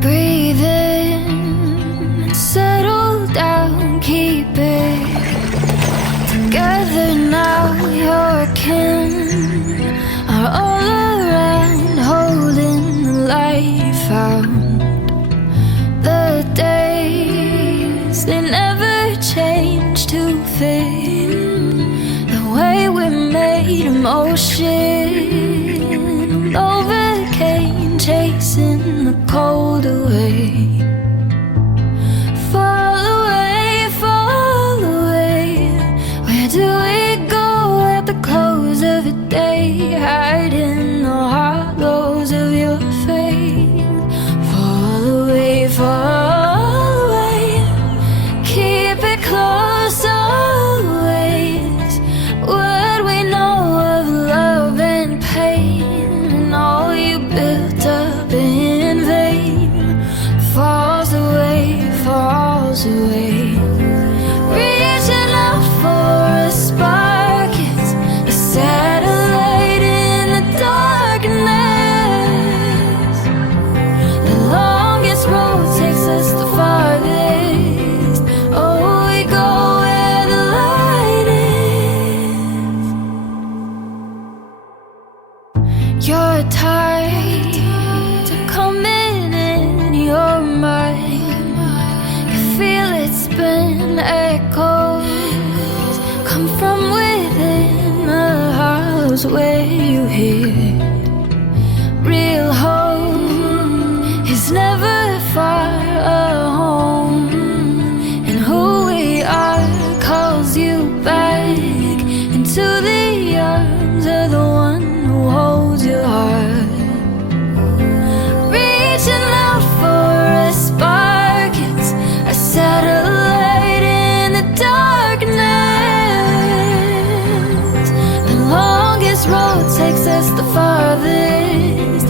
Breathe in and settle down, keep it together now. Your kin are all around, holding the life out. The days, they never change to fit the way we made emotion overcame, chasing the cold away. Fall away, fall away. Where do we go at the close of the day? Hide in the hollows of your faith. Fall away, fall away. Keep it close always. What we know of love and pain, and all you built up in vain, falls away, falls away. Reaching out for a spark, it's a satellite in the darkness. The longest road takes us the farthest. Oh, we go where the light is. You're tired of coming in your mind. You feel it spin, echoes come from within the house where you hear. Real hope is never far a home, and who we are calls you back into the arms of the one who holds your heart. Reaching out for a spark, it's a satellite in the darkness. The longest road takes us the farthest.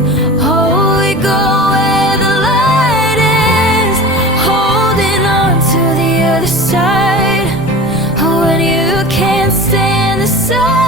Oh, we go where the light is, holding on to the other side. When you can't stand the sight,